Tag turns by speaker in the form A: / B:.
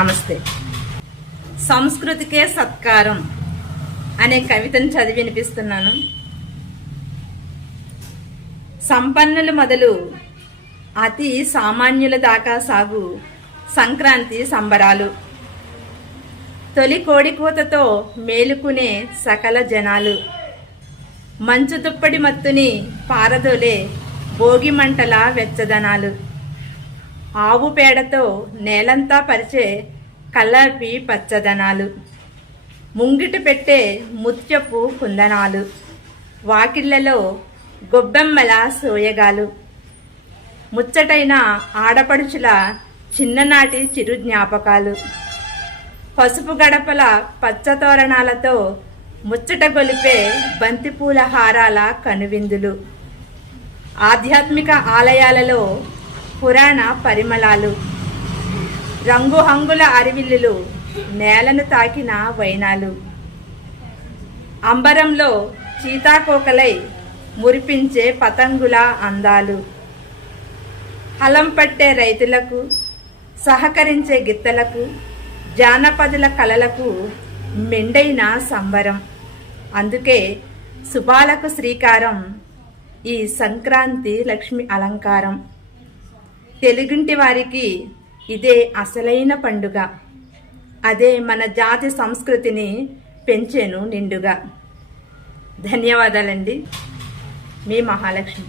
A: నమస్తే. సంస్కృతికే సత్కారం అనే కవితను చదివి వినిపిస్తున్నాను. సంపన్నులు మొదలు అతి సామాన్యుల దాకా సాగు సంక్రాంతి సంబరాలు. తొలి కోడికూతతో మేలుకునే సకల జనాలు. మంచు తుప్పడి మత్తుని పారదోలే భోగి మంటల వెచ్చదనాలు. ఆవు పేడతో నేలంతా పరిచే కల్లాపి పచ్చదనాలు. ముంగిట పెట్టే ముత్యపు కుందనాలు. వాకిళ్ళలో గొబ్బెమ్మల సోయగాలు. ముచ్చటైన ఆడపడుచుల చిన్ననాటి చిరు జ్ఞాపకాలు పసుపు గడపల పచ్చతోరణాలతో ముచ్చట గొలిపే బంతిపూల హారాల కనువిందులు. ఆధ్యాత్మిక ఆలయాలలో పురాణ పరిమళాలు. రంగుహంగుల అరివిల్లులు నేలను తాకిన వైనాలు. అంబరంలో చీతాకోకలై మురిపించే పతంగుల అందాలు. హలం పట్టే రైతులకు సహకరించే గిత్తలకు జానపదుల కళలకు మెండైన సంబరం. అందుకే శుభాలకు శ్రీకారం ఈ సంక్రాంతి లక్ష్మి అలంకారం. తెలుగుంటి వారికి ఇదే అసలైన పండుగ. అదే మన జాతి సంస్కృతిని పెంచాను నిండుగా. ధన్యవాదాలండి. మీ మహాలక్ష్మి.